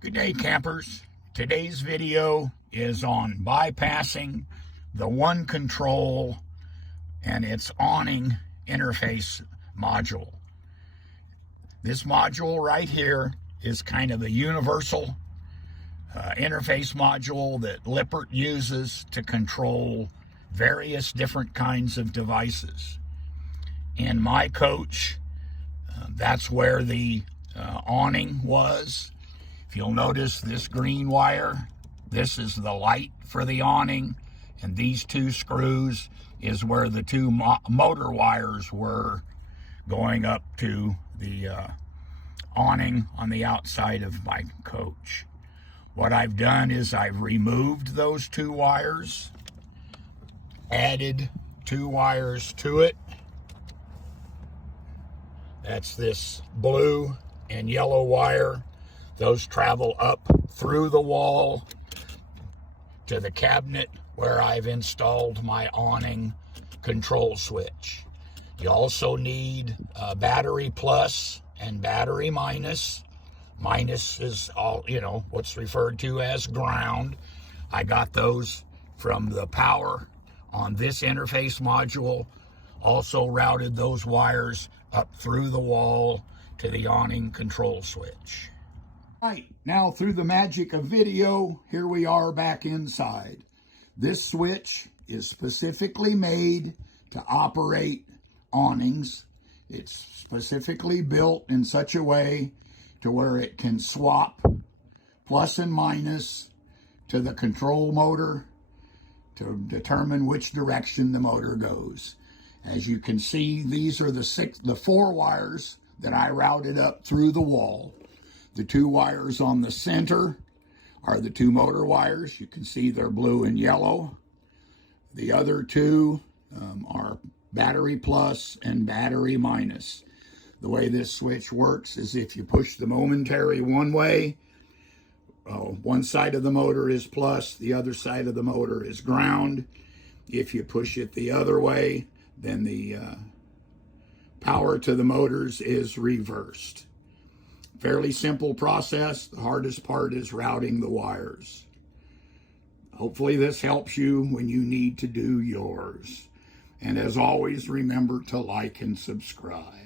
Good day, campers. Today's video is on bypassing the OneControl and its Awning interface module. This module right here is kind of a universal interface module that Lippert uses to control various different kinds of devices. In my coach, that's where the awning was. If you'll notice this green wire, this is the light for the awning, and these two screws is where the two motor wires were going up to the awning on the outside of my coach. What I've done is I've removed those two wires, added two wires to it. That's this blue and yellow wire. Those travel up through the wall to the cabinet where I've installed my awning control switch. You also need battery plus and battery minus. Minus is all, what's referred to as ground. I got those from the power on this interface module. Also routed those wires up through the wall to the awning control switch. Right, now through the magic of video, here we are back inside. This switch is specifically made to operate awnings. It's specifically built in such a way to where it can swap plus and minus to the control motor to determine which direction the motor goes. As you can see, these are the four wires that I routed up through the wall. The two wires on the center are the two motor wires. You can see they're blue and yellow. The other two are battery plus and battery minus. The way this switch works is if you push the momentary one way, one side of the motor is plus, the other side of the motor is ground. If you push it the other way, then the power to the motors is reversed. Fairly simple process. The hardest part is routing the wires. Hopefully this helps you when you need to do yours. And as always, remember to like and subscribe.